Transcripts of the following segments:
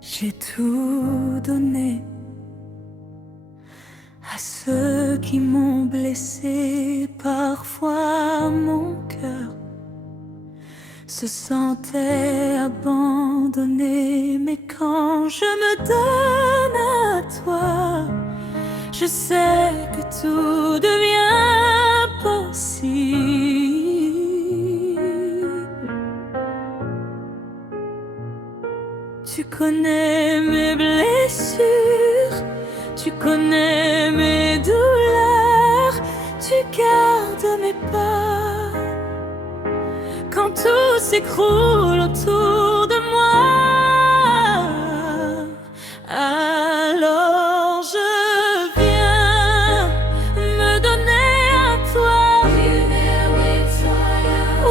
J'ai tout donné à ceux qui m'ont blessé. Parfois mon cœur se sentait abandonné, mais quand je me donne à toi, je sais que tout devient possible. Tu connais mes blessures, tu connais mes douleurs, tu gardes mes pas quand tout s'écroule autour de moi. Alors je viens me donner à toi.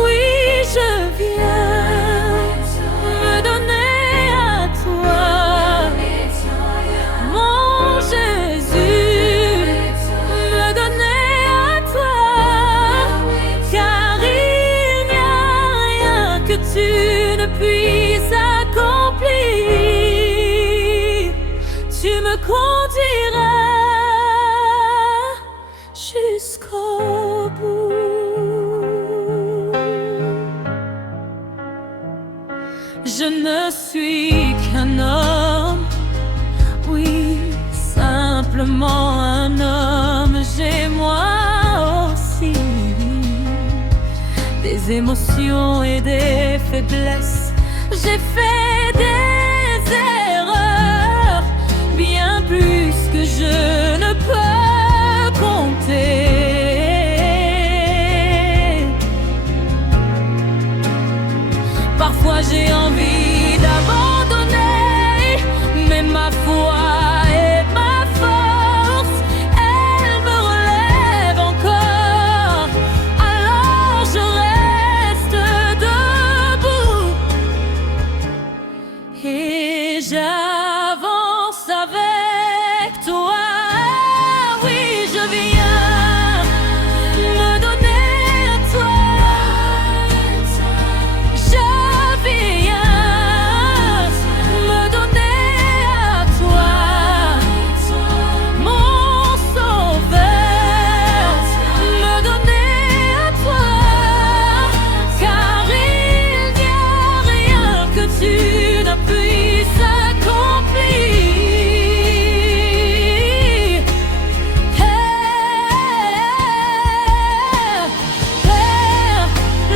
Oui, je viens me donner à toi. Mon Jésus, me donner à toi, car il n'y a rien que tu ne puisses accomplir. Tu me conduiras jusqu'au bout. Je ne suis qu'un homme, oui, simplement un homme. J'ai moi aussi des émotions et des faiblesses. J'ai fait des erreurs, bien plus que je ne peux compter. Parfois j'ai envie d'abandonner, mais ma foi et ma force, elles me relèvent encore. Alors je reste debout et j'avance avec toi. Oui, je viens me donner à toi. Je viens me donner à toi, mon sauveur. Me donner à toi, car il n'y a rien que tu ne puisses accomplir. Père,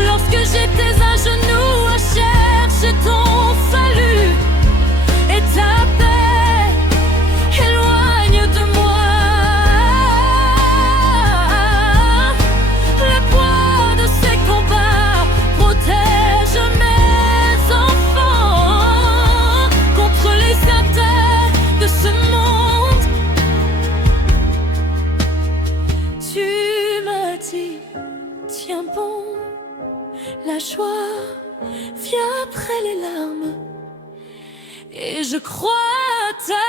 lorsque j'étais à genoux à chercher ton salut et ta paix, éloigne de moi le poids de ces combats. Protège mes enfants contre les attaques de ce monde. Tu m'as dit, tiens bon, la joie vient après les larmes, et je crois à ta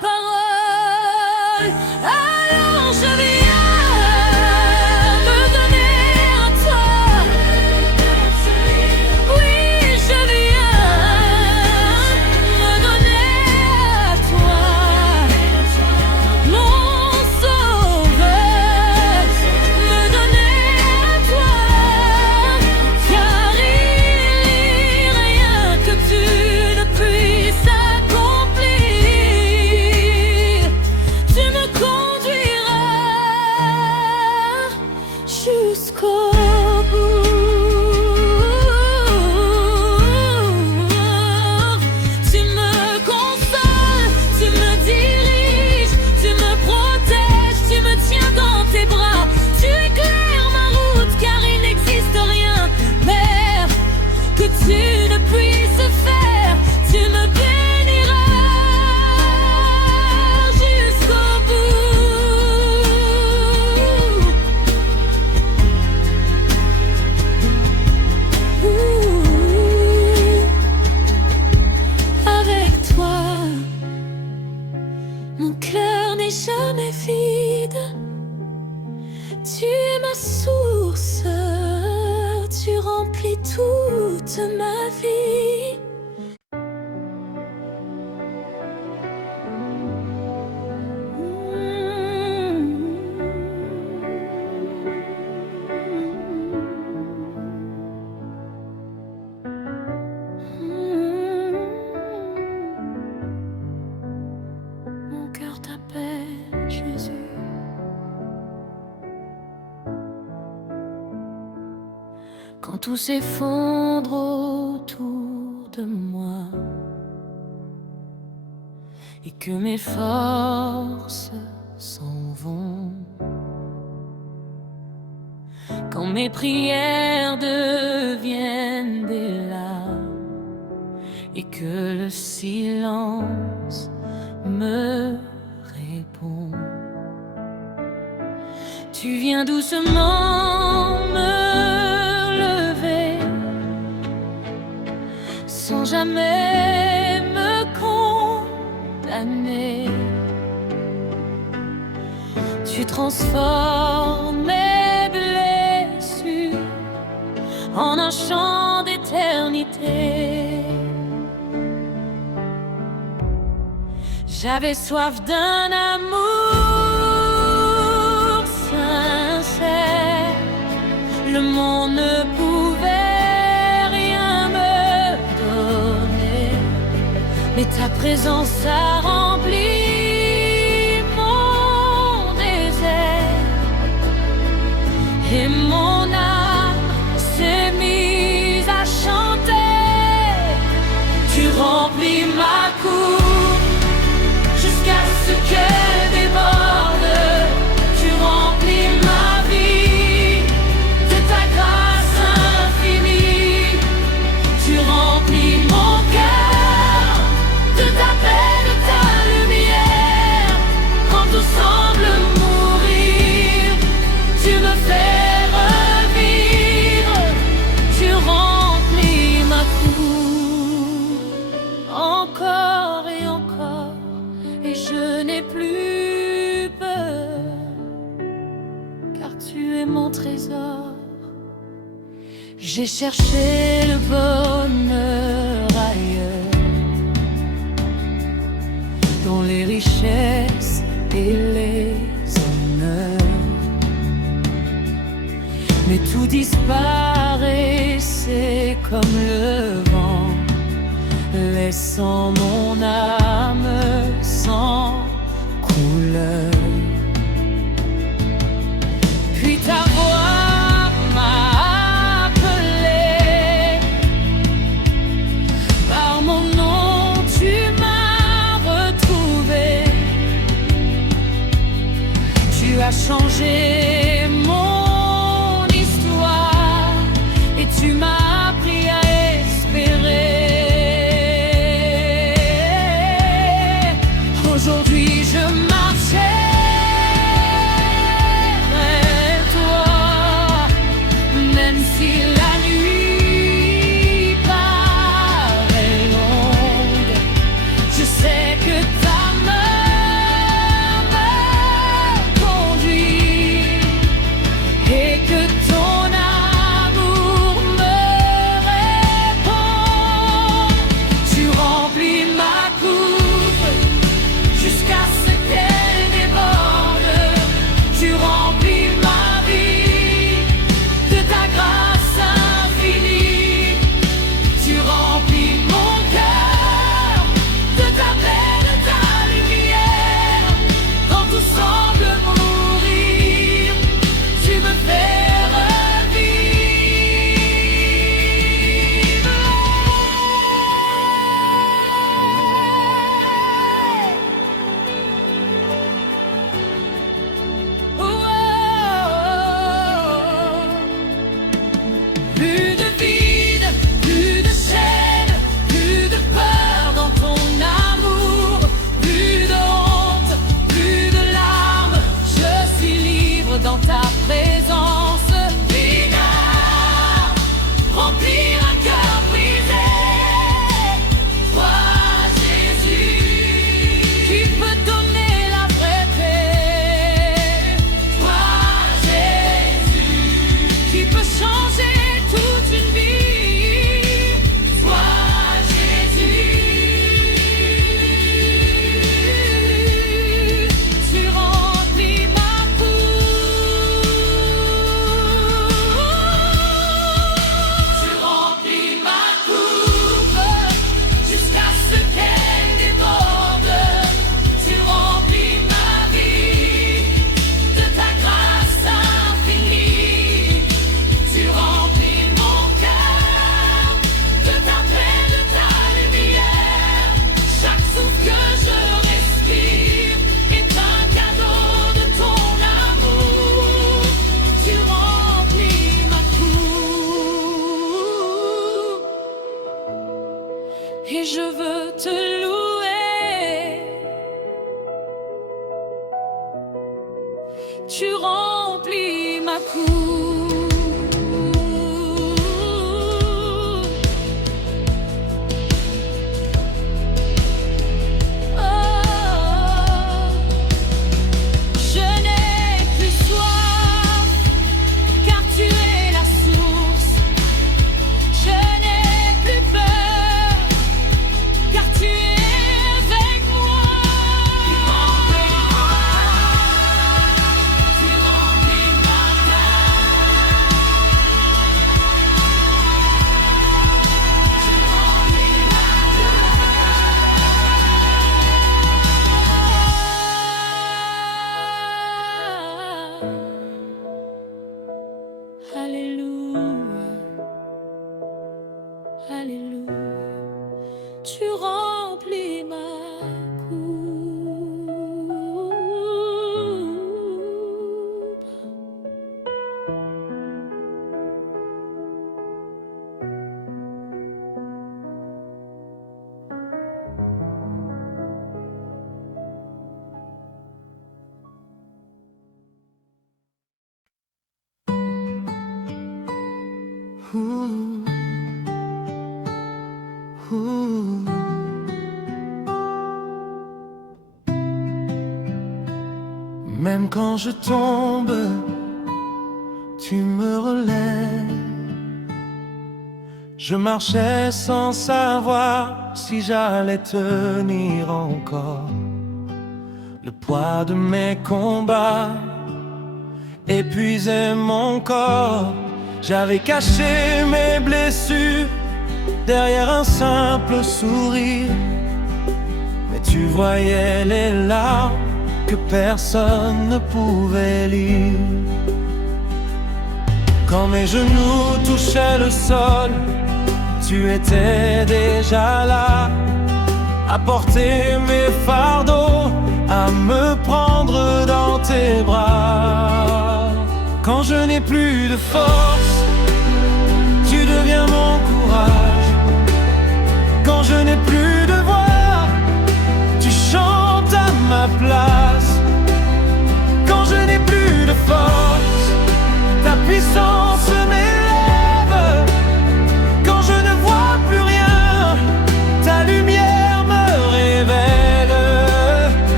parole. Alors je viens me donner à toi. Oui, je viens me donner à toi, mon sauveur. Me donner à toi, car il n'y a rien que tu ne puisses accomplir. Tu me conduiras jusqu'au bout. Tu me consoles, tu me diriges, tu me protèges, tu me tiens dans tes bras. Tu éclaires ma route, car il n'existe rien, Père, que tu ne puisses faire. Tu me béniras jusqu'au bout. Avec toi, mon cœur n'est jamais vide. Tu es ma source, tu remplis toute ma vie. Mon cœur t'appelle, Jésus. Quand tout s'effondre autour de moi et que mes forces s'en vont, quand mes prières deviennent des larmes et que le silence me répond, tu viens doucement me lever sans jamais me condamner. Tu transformes mes blessures en un chant d'éternité. J'avais soif d'un amour sincère, le monde ne pouvait rien me donner, mais ta présence a rempli mon désert et mon âme s'est mise à chanter. Tu remplis ma coupe jusqu'à ce qu'elle déborde. Tu remplis ma vie de ta grâce infinie. Tu remplis mon cœur de ta paix, de ta lumière. Quand tout semble mourir, tu me fais revivre. Tu remplis ma coupe encore et encore, et je n'ai plus peur, car tu es mon trésor. J'ai cherché le bonheur ailleurs, dans les richesses et les honneurs, mais tout disparaissait comme le vent, laissant mon âme sans couleur. Puis ta voix m'a appelé, par mon nom tu m'as retrouvé. Tu as changé mon histoire et tu m'as appris à espérer. tu remplis ma coupe. Oh, je n'ai plus soif, car tu es la source. Je n'ai plus peur, car tu es avec moi. Alléluia, Alléluia, tu remplis ma coupe. Même quand je tombe, tu me relèves. Je marchais sans savoir si j'allais tenir encore. Le poids de mes combats épuisait mon corps. J'avais caché mes blessures derrière un simple sourire. Mais tu voyais les larmes que personne ne pouvait lire. Quand mes genoux touchaient le sol, tu étais déjà là, à porter mes fardeaux, à me prendre dans tes bras. Quand je n'ai plus de force, tu deviens mon courage. Quand je n'ai plus de voix, tu chantes à ma place. Quand je n'ai plus de force, ta puissance m'élève. Quand je ne vois plus rien, ta lumière me révèle.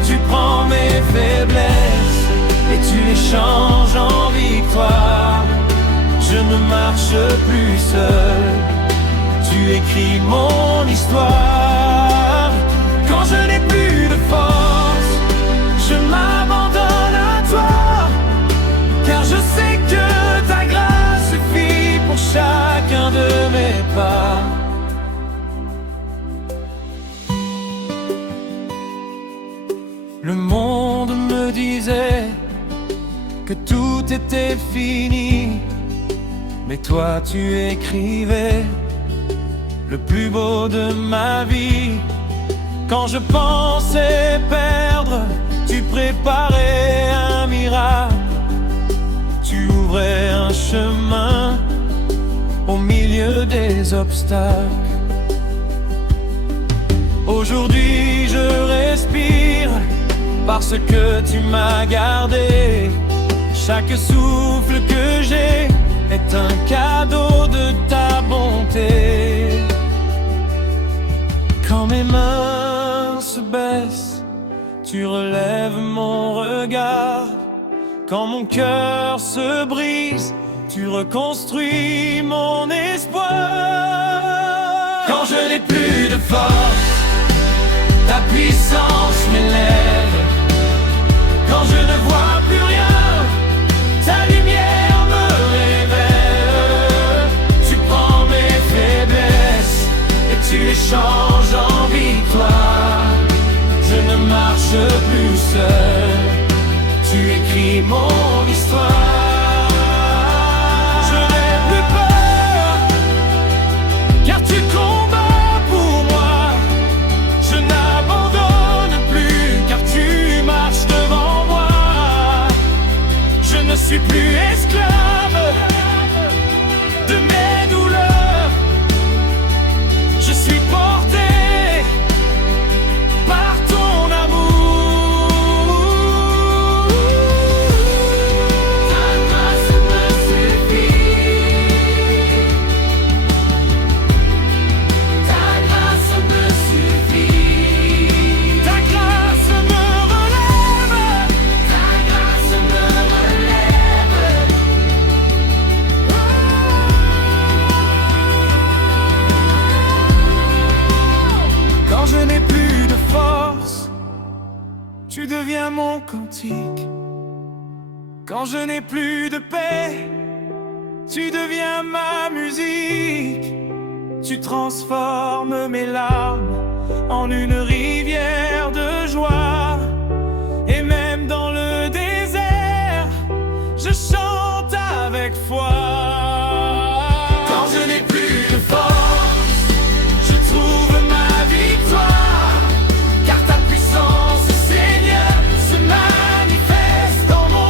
Tu prends mes faiblesses et tu les changes en victoire. Je ne marche plus seul, tu écris mon histoire. Quand je n'ai plus de force, je m'abandonne à toi, car je sais que ta grâce suffit pour chacun de mes pas. Le monde me disait que tout était fini, mais toi tu écrivais le plus beau de ma vie. Quand je pensais perdre, tu préparais un miracle. Tu ouvrais un chemin au milieu des obstacles. Aujourd'hui je respire parce que tu m'as gardé. Chaque souffle que j'ai est un cadeau de ta bonté. Quand mes mains se baissent, tu relèves mon regard. Quand mon cœur se brise, tu reconstruis mon espoir. Quand je n'ai plus de force, ta puissance m'élève. Quand je ne vois plus rien, ta lumière me révèle. Tu prends mes faiblesses et tu les changes en victoire. Je ne marche plus seul, tu écris mon histoire. Je n'ai plus peur, car tu combats pour moi. Je n'abandonne plus, car tu marches devant moi. Je ne suis plus esclave de mes douleurs. Je suis porté par ton amour. Tu deviens mon cantique. Quand je n'ai plus de paix, tu deviens ma musique. Tu transformes mes larmes en une rivière de joie. Et même dans le désert, je chante avec foi. Quand je n'ai plus de force, je trouve ma victoire. Car ta puissance, Seigneur, se manifeste dans mon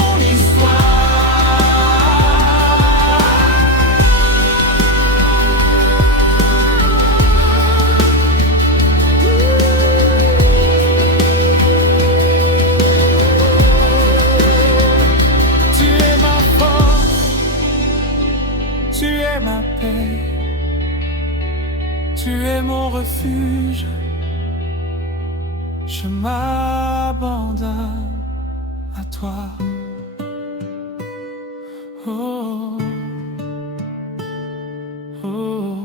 ma paix, tu es mon refuge, je m'abandonne à toi. Oh, oh.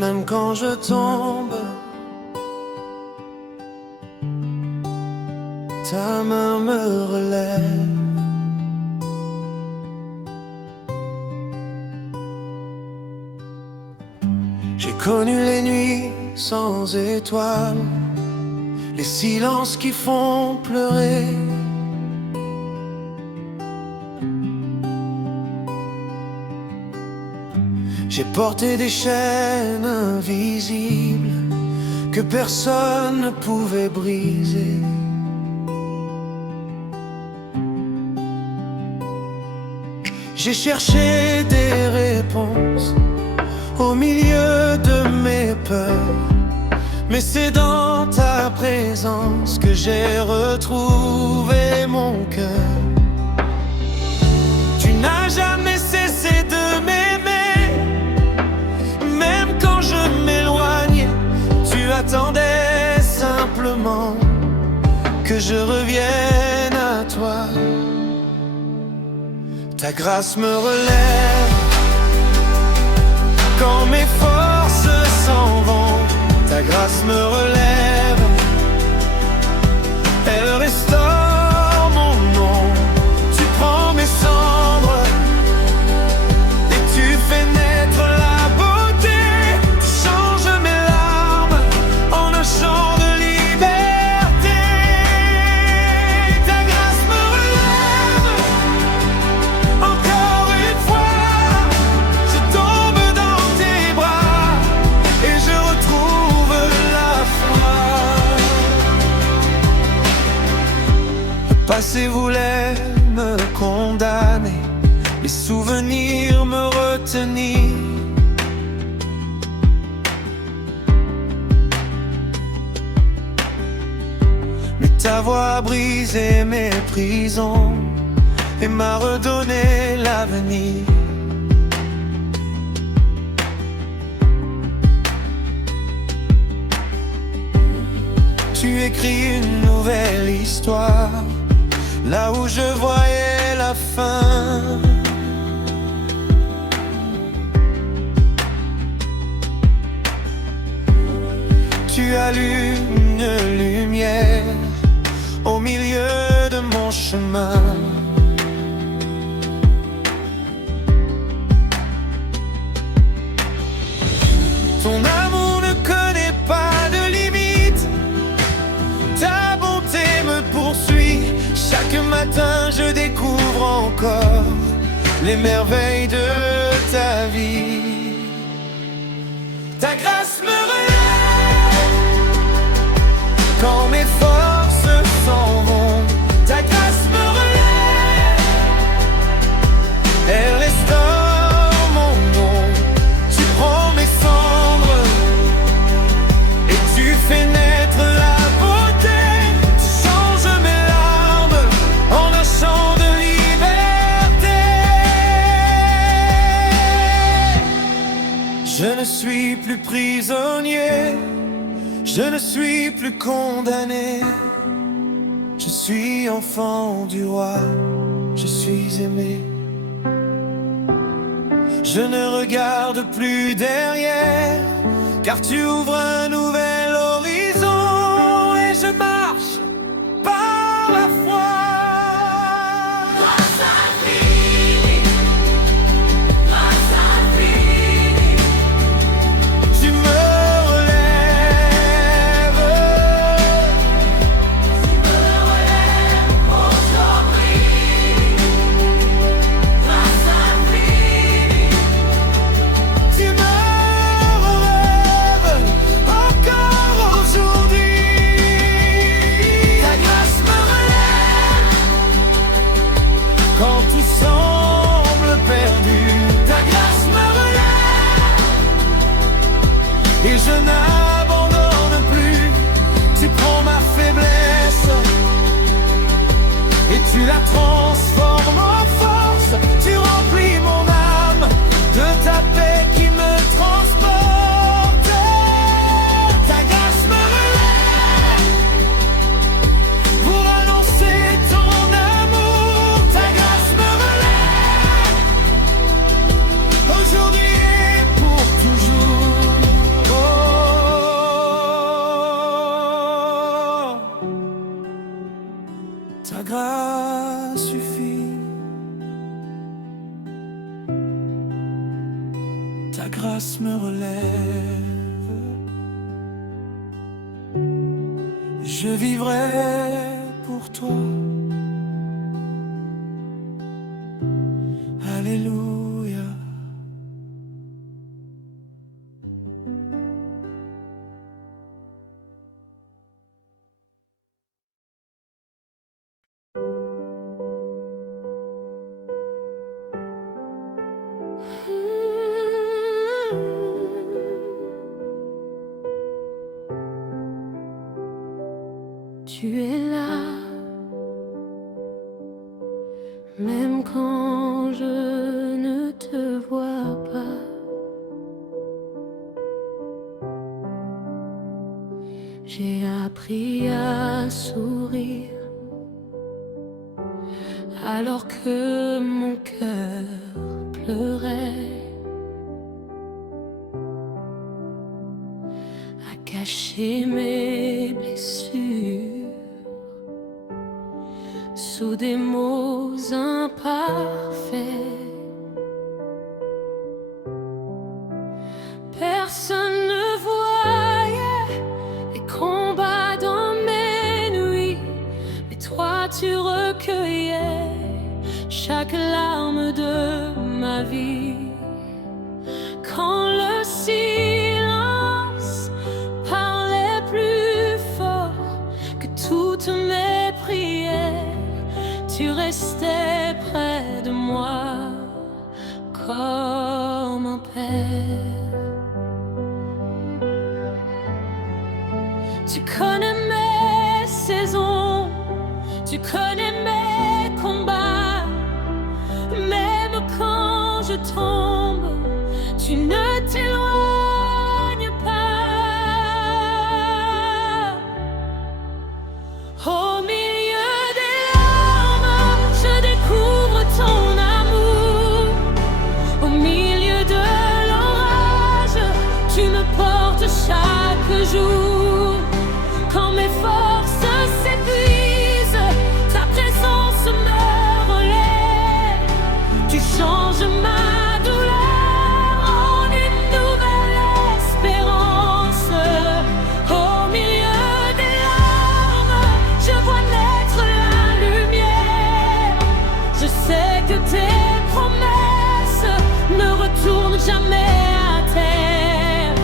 Même quand je tombe, ta main me relève. J'ai connu les nuits sans étoiles, les silences qui font pleurer. J'ai porté des chaînes invisibles que personne ne pouvait briser. J'ai cherché des réponses au milieu de mes peurs, mais c'est dans ta présence que j'ai retrouvé mon cœur. Tu n'as jamais cessé de m'aimer, même quand je m'éloignais. Tu attendais simplement que je revienne à toi. Ta grâce me relève quand mes forces s'en vont. Ta grâce me relève, elle restaure mon nom. Tu prends mes cendres et tu fais naître la beauté. Tu changes mes larmes en un chant de liberté. Ta grâce me relève, encore une fois. Je tombe dans tes bras et je retrouve la foi. Le passé voulait me condamner, les souvenirs me retenir. Mais ta voix a brisé mes prisons et m'a redonné l'avenir. Tu écris une nouvelle histoire là où je voyais la fin. Tu allumes une lumière au milieu de mon chemin. Ton amour ne connaît pas de limite, ta bonté me poursuit. Chaque matin je découvre encore les merveilles de ta vie. Ta grâce me relève quand mes forces s'en vont. Ta grâce me relève, elle restaure mon nom. Tu prends mes cendres et tu fais naître la beauté. Tu changes mes larmes en un chant de liberté. ne suis plus prisonnier, je ne suis plus condamné. Je suis enfant du roi, je suis aimé. Je ne regarde plus derrière, car tu ouvres un nouvel horizon et je marche par la foi. Quand tout semble perdu, ta grâce me relève et je n'abandonne plus. Tu prends ma faiblesse et tu la transformes en force. Tu remplis mon âme de ta paix qui me transporte. Ta grâce me relève pour annoncer ton amour. Ta grâce me relève aujourd'hui et pour toujours. Oh. Ta grâce suffit. Ta grâce me relève. Je vivrai pour toi. Alléluia. Tu es là, même quand je ne te vois pas. J'ai appris à sourire alors que mon cœur pleurait, à cacher mes blessures sous des mots imparfaits. Personne ne voyait les combats dans mes nuits, mais toi tu recueillais chaque larme de ma vie. Quand le silence parlait plus fort que toutes mes prières, tu restais près de moi comme un père. Tu connais mes saisons, tu connais mes combats. Même quand je tombe, tu ne t'éloignes pas. Au milieu des larmes, je découvre ton amour. Au milieu de l'orage, tu me portes chaque jour. Quand mes forces s'épuisent, ta présence me relève. Tu changes ma douleur en une nouvelle espérance. Au milieu des larmes, je vois naître la lumière. Je sais que tes promesses ne retournent jamais à terre.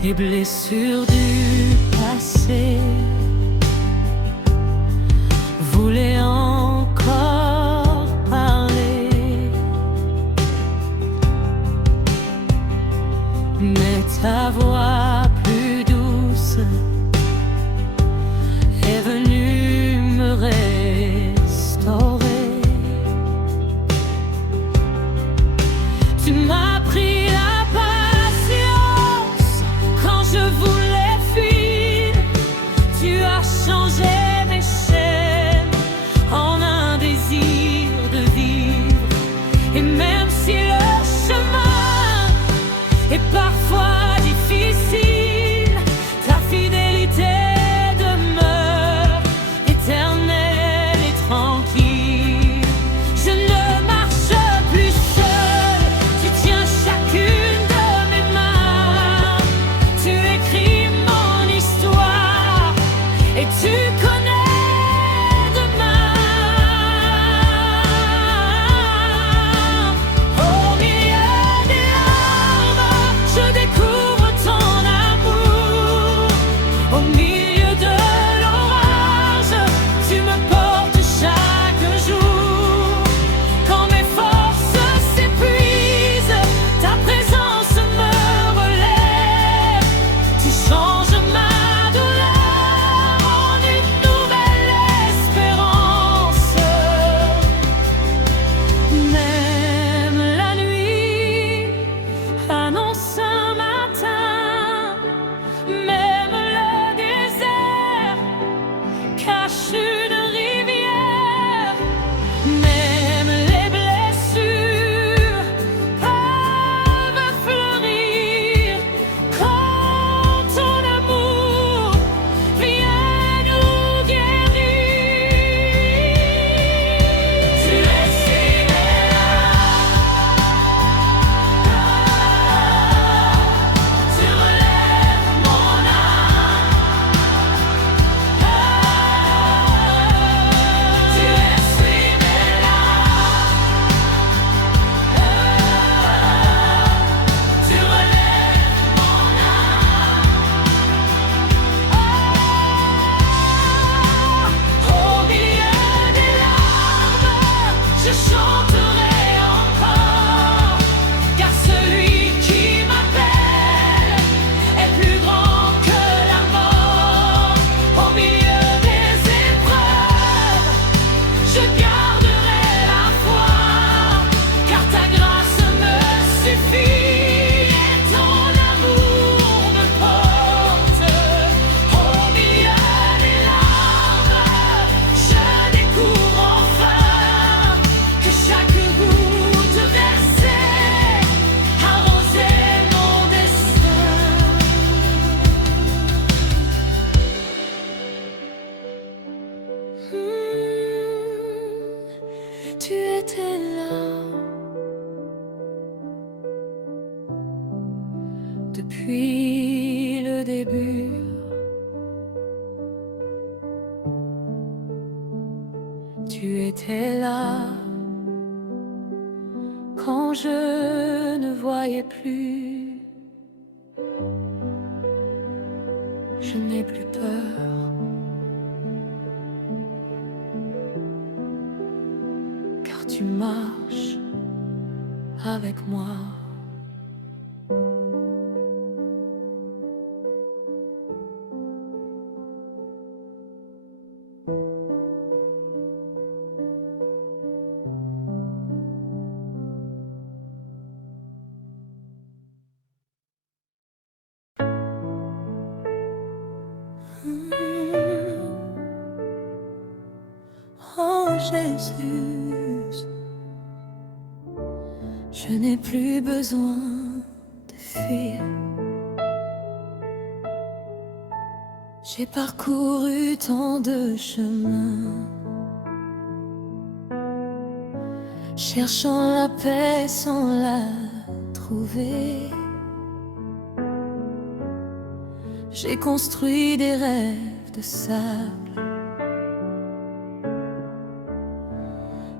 Les blessures du passé voulaient encore parler, mais ta voix plus douce est venue me restaurer. tu étais là. Depuis le début, tu étais là. Quand je ne voyais plus, je n'ai plus peur. Car tu marches avec moi. Oh Jésus, je n'ai plus besoin de fuir. J'ai parcouru tant de chemins, cherchant la paix sans la trouver. J'ai construit des rêves de sable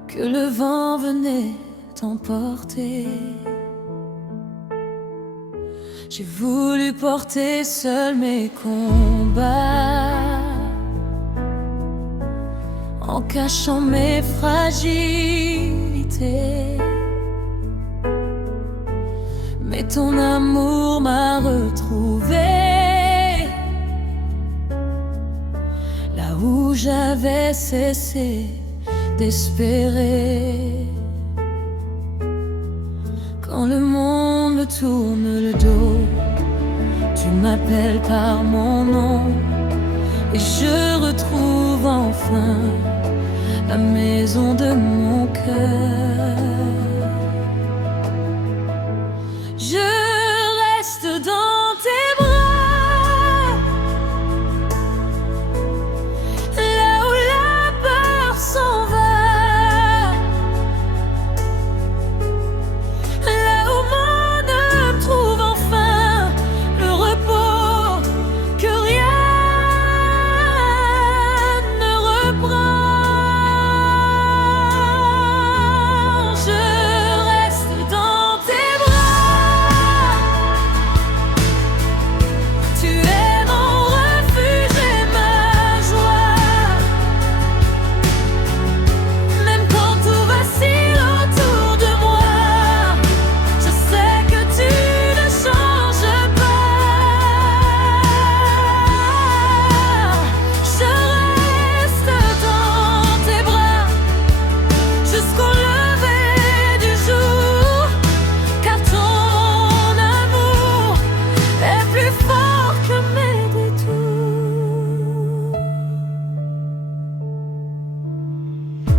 que le vent venait emporter. J'ai voulu porter seul mes combats, en cachant mes fragilités. Mais ton amour m'a retrouvé là où j'avais cessé d'espérer. Quand le monde me tourne le dos, tu m'appelles par mon nom, et je retrouve enfin la maison de mon cœur. Je reste dans tes bras, là où la peur s'en va, là où mon âme trouve enfin le repos que rien ne reprend. Je reste dans tes bras, tu es mon refuge et ma joie. Même quand tout vacille autour de moi, je sais que tu ne changes pas. Je reste dans tes bras jusqu'au lever du jour, car ton amour est plus fort que mes détours.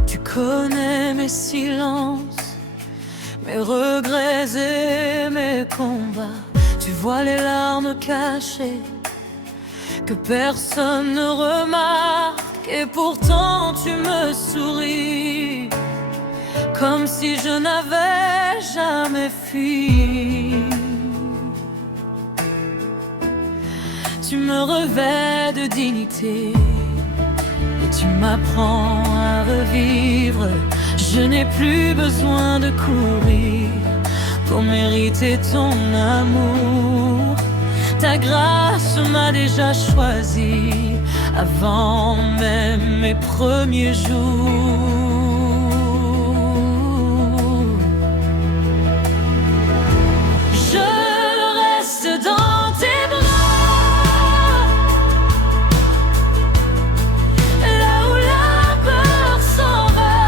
Tu connais mes silences, mes regrets et mes combats. Tu vois les larmes cachées que personne ne remarque, et pourtant tu me souris comme si je n'avais jamais fui. Tu me revêts de dignité et tu m'apprends à revivre. Je n'ai plus besoin de courir pour mériter ton amour. Ta grâce m'a déjà choisi avant même mes premiers jours. Je reste dans tes bras, là où la peur s'en va,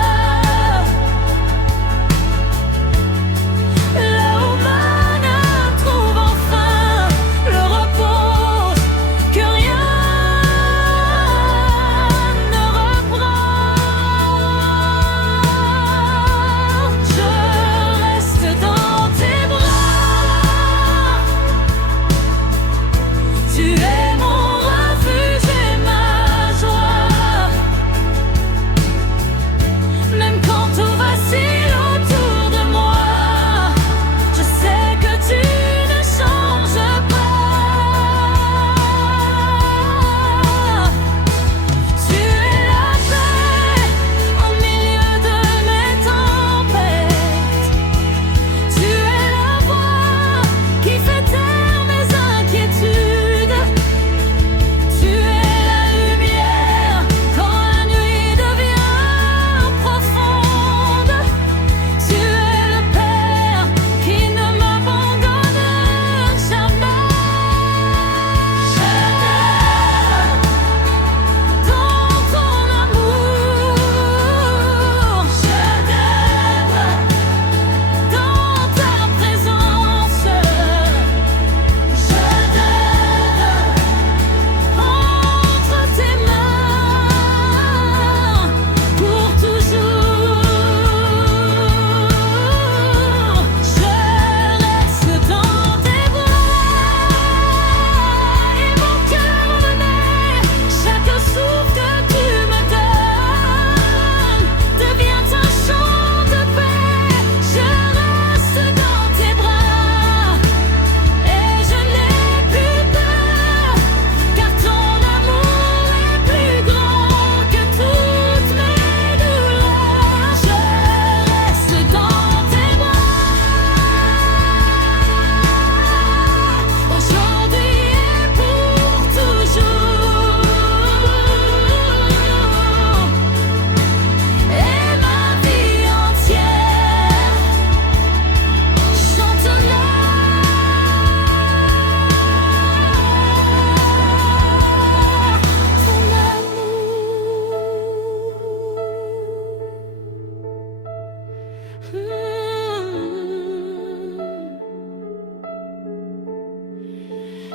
là où ma âme trouve enfin le repos que rien ne reprend.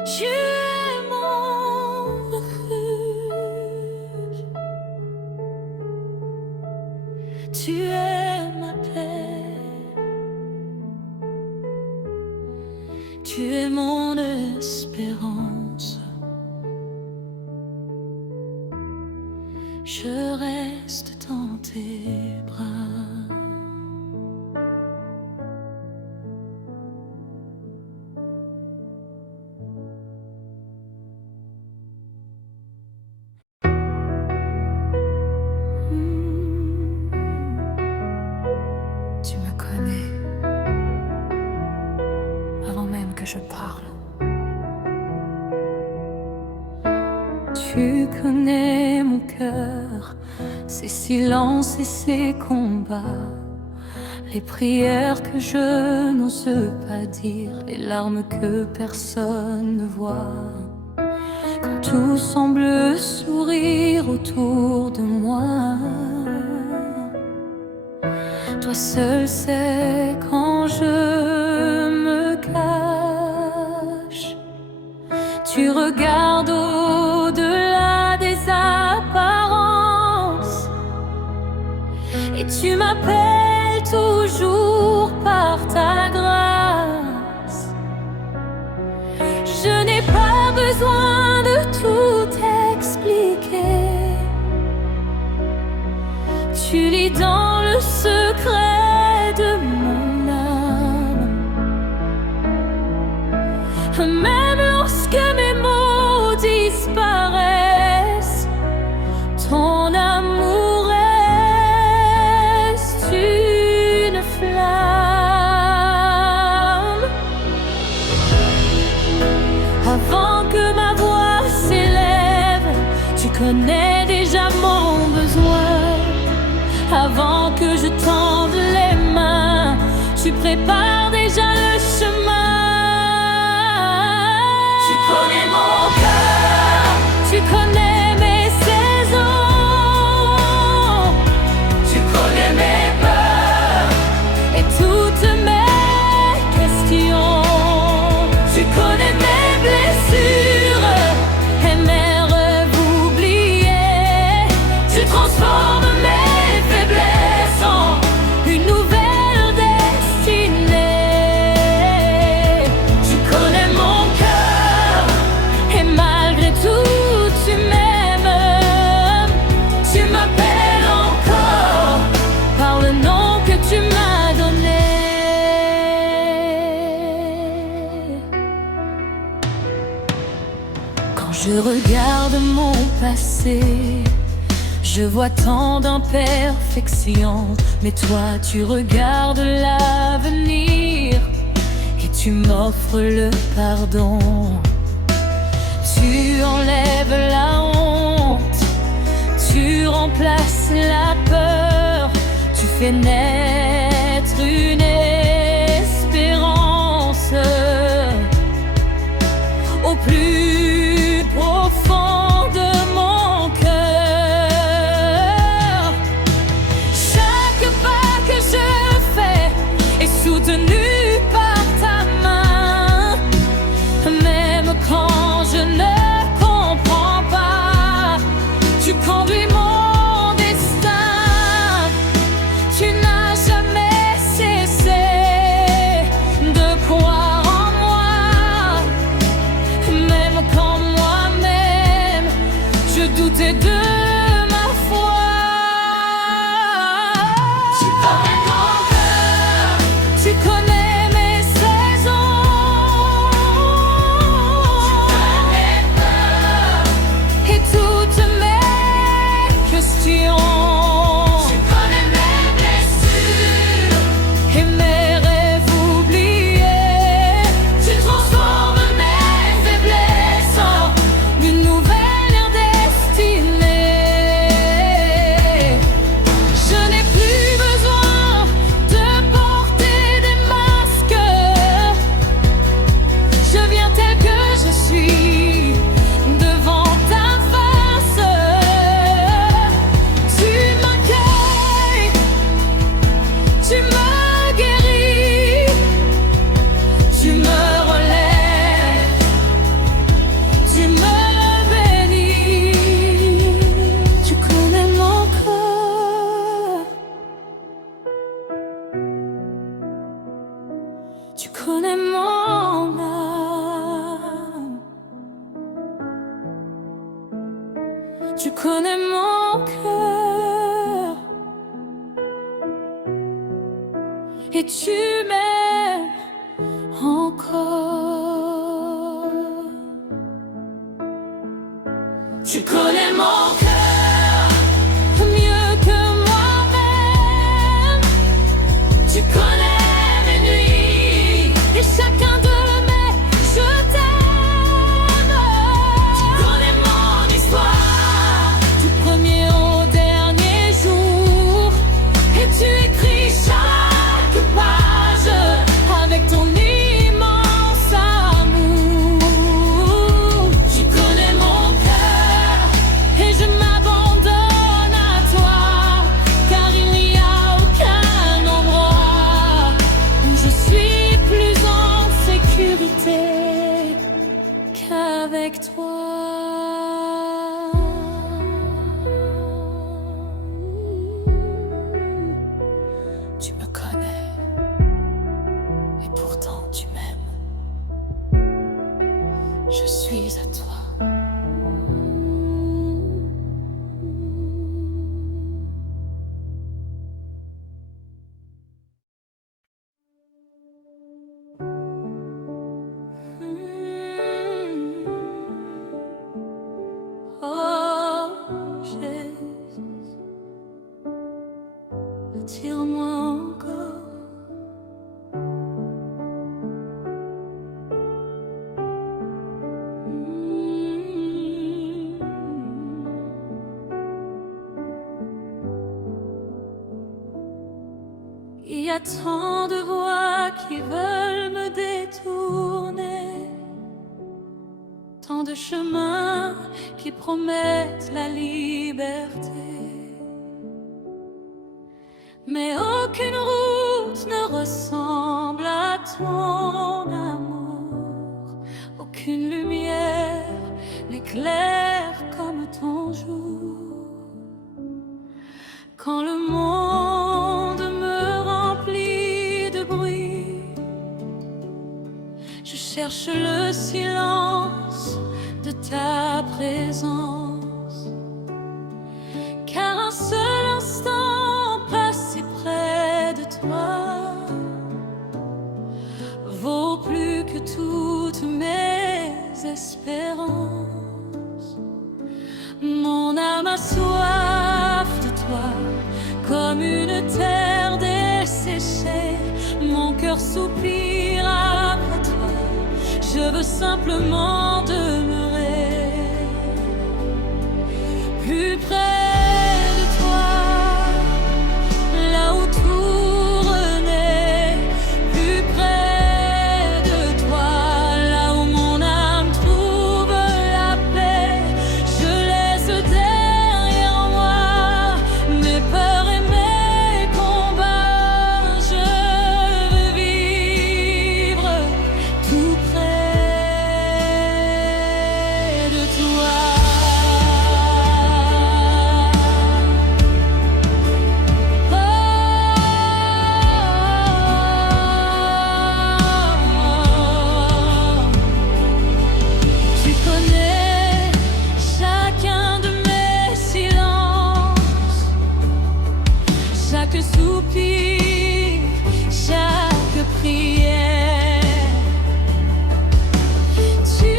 Tu es mon refuge, tu es ma paix, tu es mon espérance. Je reste dans tes bras. Tu me connais avant même que je parle. Tu connais mon cœur, ses silences et ses combats, les prières que je n'ose pas dire, les larmes que personne ne voit. Quand tout semble sourire autour de moi, toi seul sais quand je me cache. Tu regardes au-delà des apparences et tu m'appelles toujours par ta grâce. Je n'ai pas besoin de tout expliquer. Tu lis dans le secret de mon âme. Même lorsque mes mots disparaissent, ton amour reste une flamme. Avant que ma voix s'élève, tu connais déjà mon besoin. Avant que je tende les mains, tu prépares déjà le chemin. Tu connais mon cœur, tu connais mes saisons, tu connais mes peurs et toutes mes questions. Tu connais mes blessures et mes rêves oubliés. Tu transformes mes faiblesses en une nouvelle destinée. Tu connais mon cœur et malgré tout tu m'aimes. Tu m'appelles encore par le nom que tu m'as donné. Quand je regarde mon passé, je vois tant d'imperfections, mais toi tu regardes l'avenir et tu m'offres le pardon. Tu enlèves la honte, tu remplaces la peur, tu fais naître une espérance au plus profond de mon cœur. Chaque pas que je fais est soutenu par ta main, même quand je ne comprends pas. Tu conduis mon destin, tu n'as connais mon âme, tu connais mon cœur, et tu m'aimes encore. Tu connais mon cœur mieux que moi-même. Tu connais mes nuits et chacun de mes je t'aime. Tu connais mon histoire du premier au dernier jour, et tu écris chaque page avec ton immense amour. Tu connais mon cœur et je m'abandonne à toi, car il n'y a aucun endroit où je suis plus en sécurité qu'avec toi. Tu me connais et pourtant tu m'aimes. Je suis à toi. Oh Jésus, attire-moi encore. Il y a tant de voix qui veulent me détourner, tant de chemins qui promettent la liberté, mais aucune route ne ressemble à ton amour, aucune lumière n'éclaire comme ton jour. Quand le monde me remplit de bruit, je cherche le silence de ta présence, car un seul instant passé près de toi vaut plus que toutes mes espérances. Mon âme a soif de toi comme une terre desséchée, mon cœur soupire après toi, je veux simplement demeurer plus près de toi, là où tout renaît, plus près de toi, là où mon âme trouve la paix. Je laisse derrière moi mes peurs et mes combats, je veux vivre tout près de toi. Tu connais chacun de mes silences, chaque soupir, chaque prière. Tu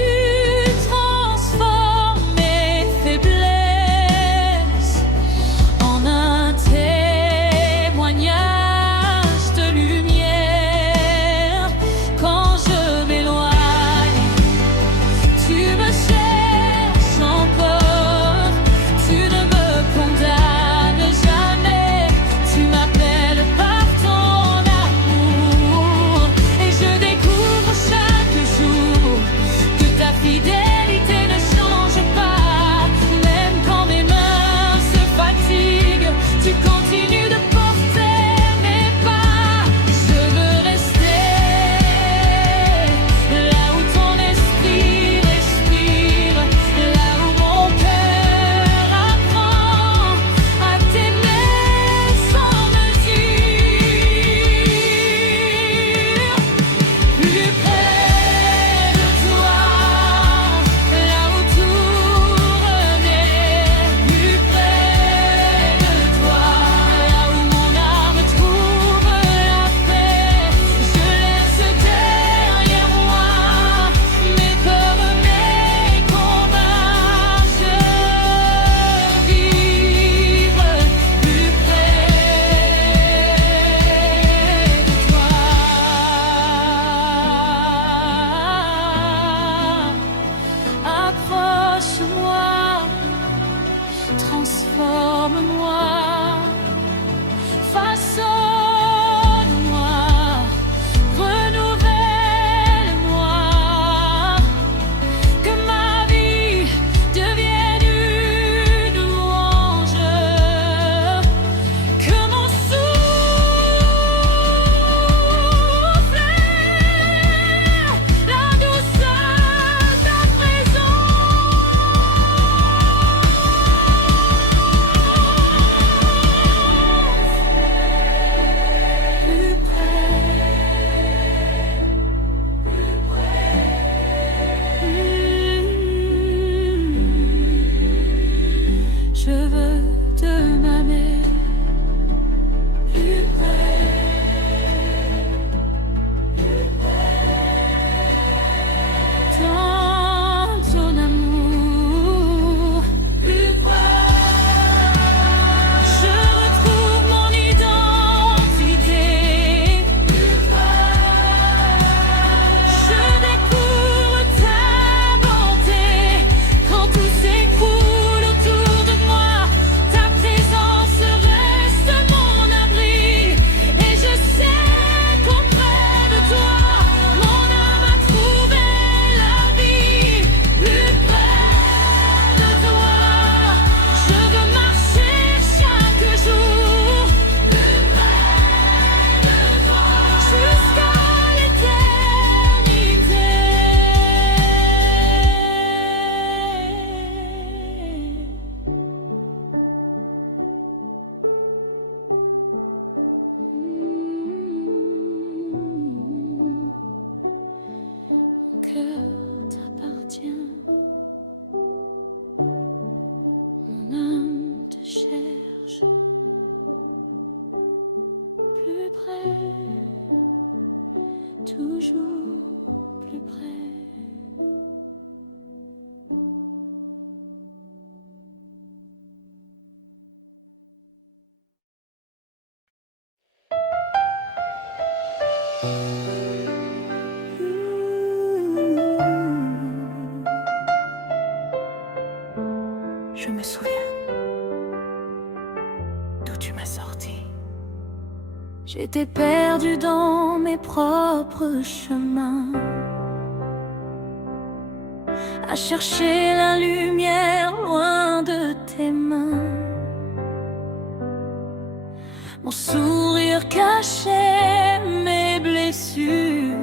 transformes mes faiblesses en un témoignage de lumière. Quand je m'éloigne, tu me cherches encore, tu ne me condamnes jamais, tu m'appelles par ton amour, et plus près, toujours plus près. Je me souviens d'où tu m'as sorti. J'étais perdue dans mes propres chemins, à chercher la lumière loin de tes mains. Mon sourire cachait mes blessures,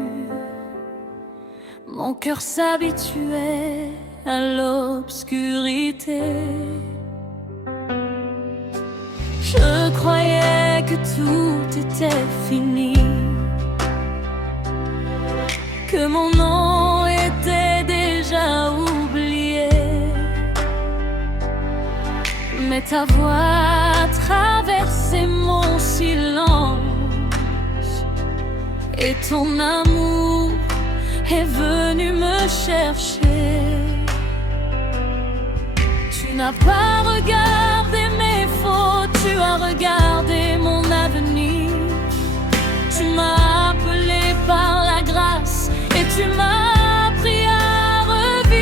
mon cœur s'habituait à l'obscurité. Je croyais que tout était fini, que mon nom était déjà oublié. Mais ta voix traversait mon silence, et ton amour est venu me chercher. Tu n'as pas regardé mes fautes, tu as regardé mon avenir. Tu m'as appelé par la grâce et tu m'as appris à revivre.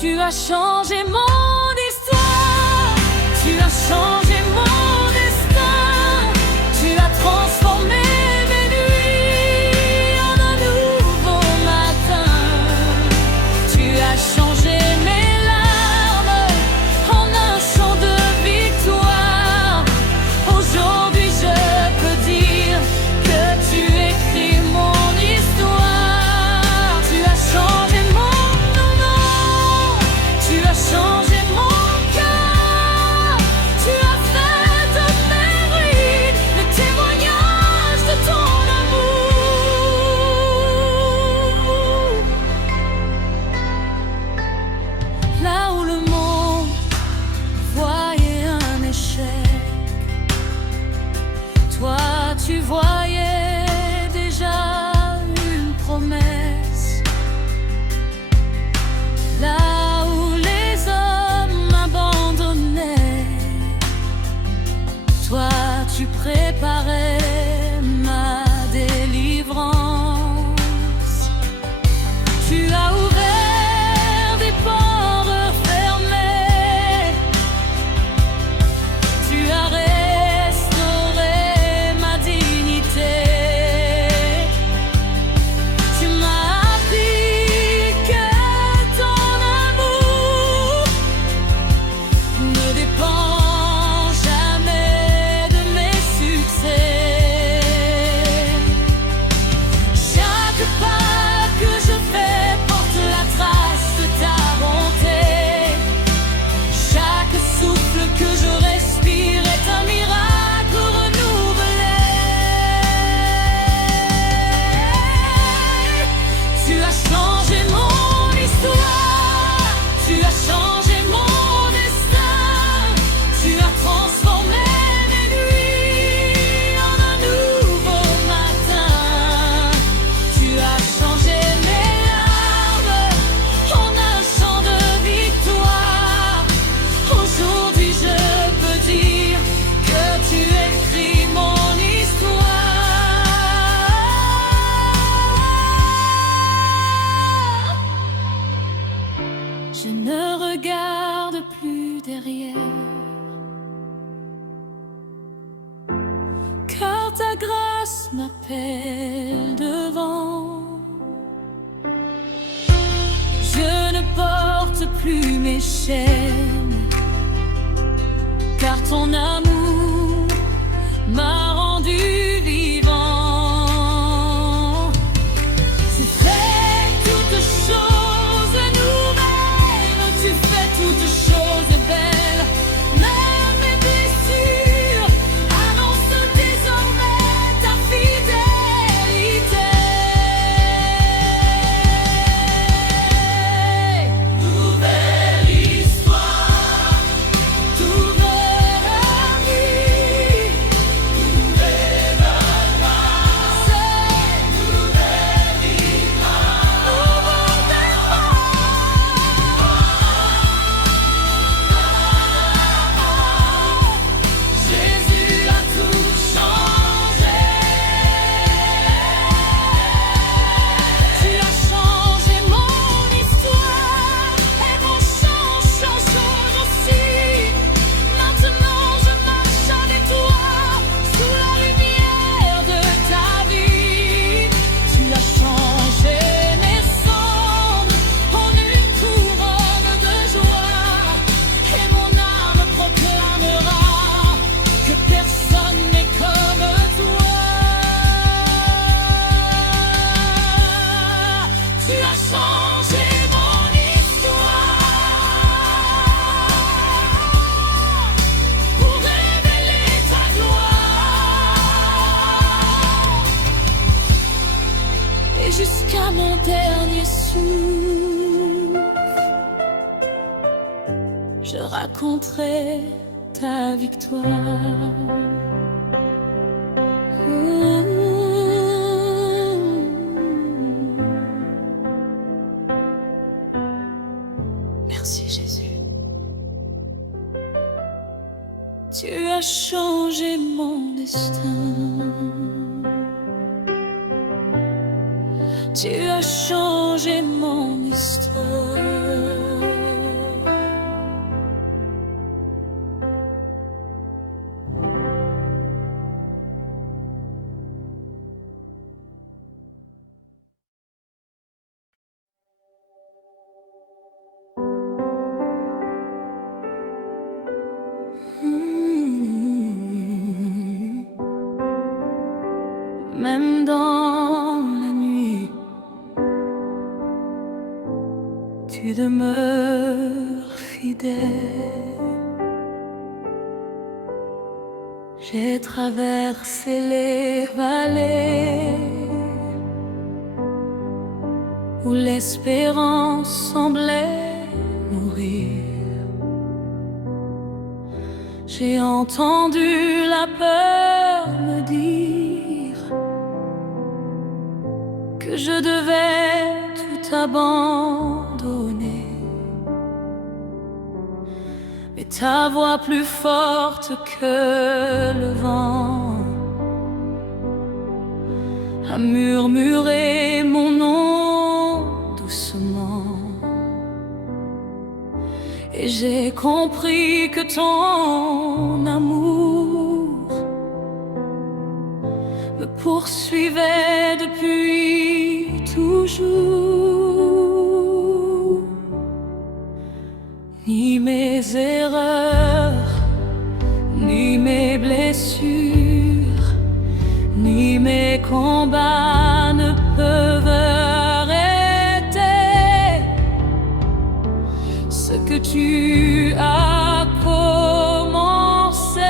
Tu as changé mon histoire, tu as changé mon destin, tu as transformé mes nuits en un nouveau matin. Tu as changé mes larmes en un chant de victoire. Aujourd'hui je peux dire que tu écris mon histoire. Tu as changé mon nom, tu as changé mon cœur. Tu as fait de mes ruines le témoignage de ton amour. Là où le monde voyait un échec, toi tu voyais déjà une promesse. Là où les hommes m'abandonnaient, toi tu préparais ma délivrance. Tu as ouvert des portes fermées, tu as restauré ma dignité. Tu m'as appris que ton amour ne dépend jamais de mes succès. Chaque pas que je fais porte la trace de ta bonté. Chaque souffle que je respire est un miracle renouvelé. Tu as changé mon histoire, tu as changé mon destin, tu as transformé mes nuits en un nouveau matin. Tu as changé mes larmes en un chant de victoire. Aujourd'hui je peux dire que tu écris mon histoire. Je ne regarde plus derrière, car ta grâce m'appelle devant. Je ne porte plus mes chaînes, car ton amour m'a rendu vivant. Tu fais toutes choses nouvelles, tu fais toutes choses belles. Même mes blessures annoncent désormais ta fidélité. Nouvelle histoire, tout verra. raconterai ta victoire. Merci Jésus. Tu as changé mon destin. Tu as changé mon histoire. Même dans la nuit, tu demeures fidèle. J'ai traversé les vallées où l'espérance semblait mourir. J'ai entendu la peur me dire que je devais tout abandonner. Mais ta voix plus forte que le vent a murmuré mon nom doucement. Et j'ai compris que ton amour me poursuivait depuis toujours. Ni mes erreurs, ni mes blessures, ni mes combats ne peuvent arrêter ce que tu as commencé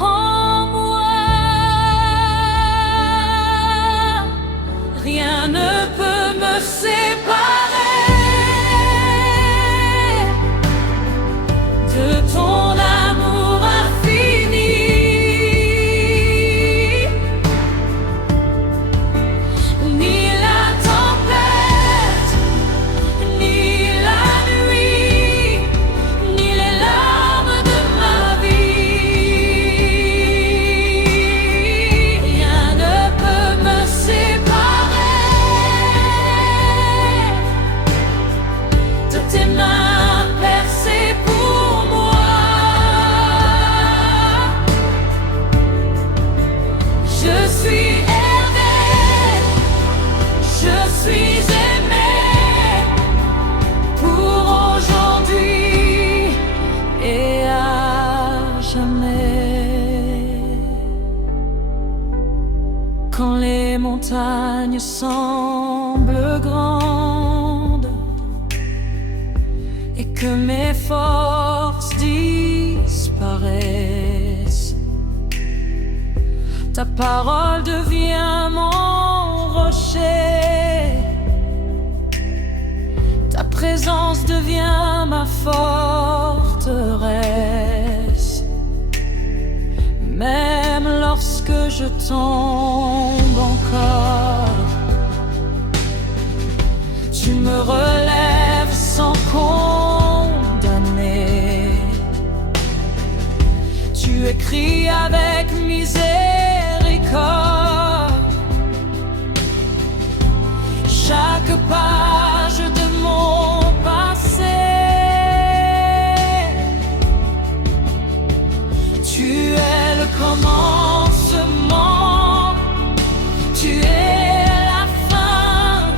en moi. Rien ne peut me séparer de ton amour infini. Ni la tempête, ni la nuit, ni les larmes de ma vie. Rien ne peut me séparer de tes mains percées pour moi. Je suis aimé, je suis aimé pour aujourd'hui et à jamais. Quand les montagnes semblent grandes et que mes forces disparaissent, ta parole devient mon rocher. Ta présence devient ma forteresse. Même lorsque je tombe encore, tu me relèves sans condamner. Tu écris avec miséricorde chaque page de mon passé. Tu es le commencement, tu es la fin.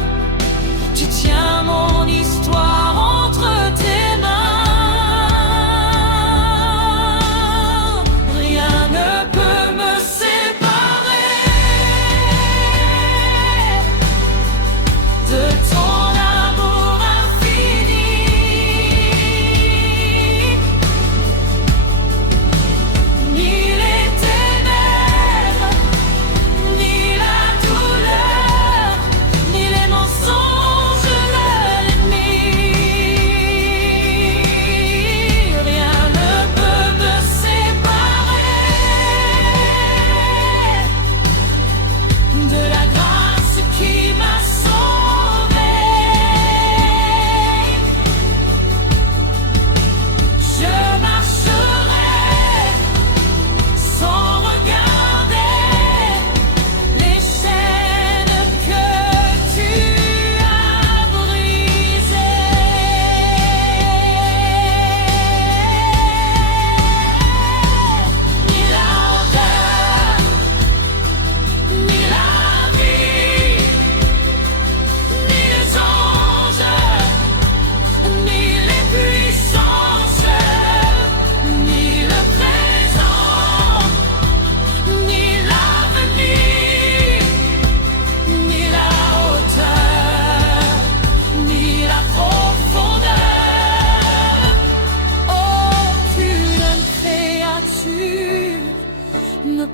Tu tiens mon histoire entre tes mains. Rien ne peut me séparer de ton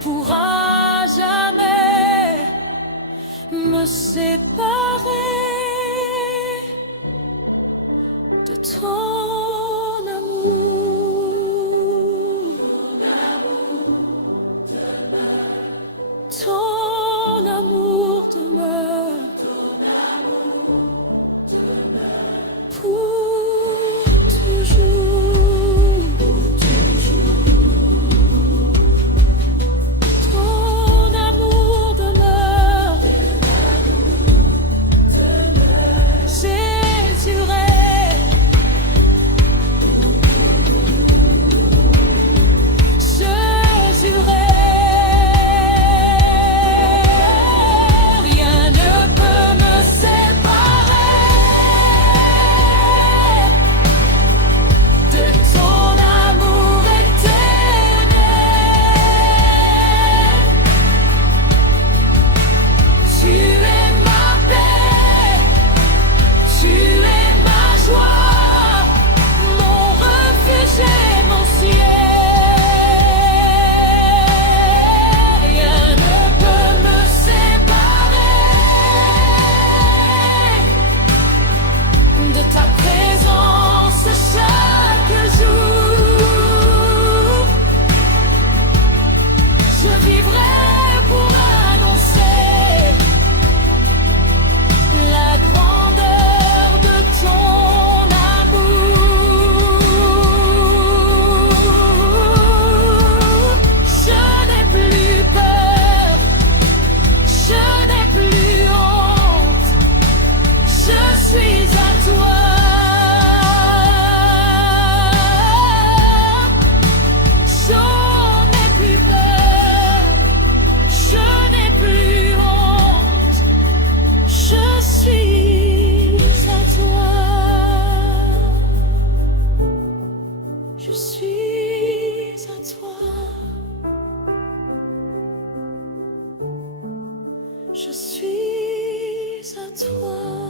pourra jamais me séparer de ton amour. Ton amour demeure pour toujours. Ton amour demeure. C'est sûr. Je suis à toi.